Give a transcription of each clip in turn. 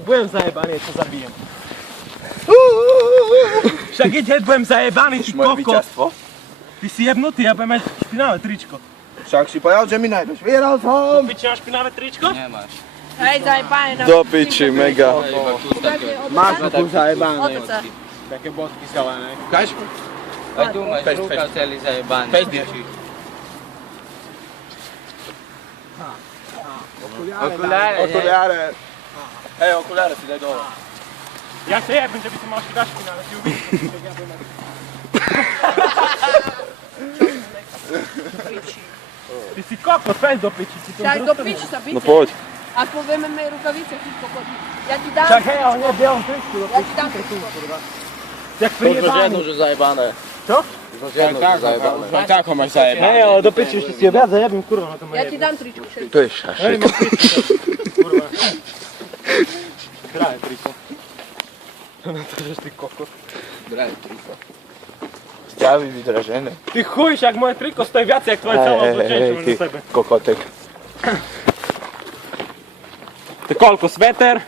Byłem zajebany, co zabiję. Však idzie, byłem zajebany, ty Moje koko. víťazstvo. Ty si jebnutý, ja budem mať špinavé tričko. Však si povedal, že mi nájdeš. Vyhral som! Piči, máš špinavé tričko? Nemáš. Hej, zajebane. Do piči, mega. Iba tu také. Máš tu zajebané. Otoč sa. Také bodky zelené. Kaž? Aj tu máš Peš, ruka celý zajebaný. Peš, Okuláre. Okuliare. Hej, okuliare si daj dole. Ja sa jebem, že by si mal ešte dať špinavé, ty uvidíš. Ty si kokot, pes do piči. Ty to Tak do brutálne. piči sa No biće. poď. Ako MMA rukavice, ty kokot. Ja ti dám, Čak, hej, ale nie v bielom tričku. ja ti dám tričko. Jak prijebaný. že zajebané. Čo? Tak ho máš zajebané. Hej, ale do piči ešte si ho viac zajebím, kurva, na to ma Ja ti jebím. dám tričko. všetko. To je šašek. Hej, mám tričko. Kurva. Drahé triko. Na to, že ty kokot. Drahé triko. Sťavy vydražené. Ty chuj, však moje triko stojí viac, jak tvoje celé oblečenie, čo máš ty na sebe. kokotek. To koľko? Sveter?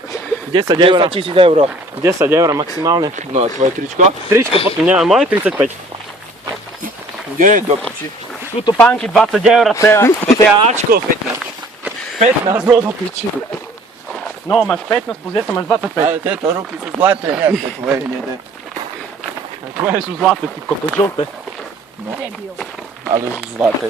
10 eur. 10 000 eur. 10 eur maximálne. No a tvoje tričko? Tričko potom nemám, moje 35. Kde je do piči? Sú tu pánky 20 eur, CAčko. 15, no do piči. No, máš 15 plus 10, máš 25. Ale tieto ruky sú zlaté, nejak to tvoje hnedé. Tvoje sú zlaté, ty kokot, žlté. Debil. Ale zlaté.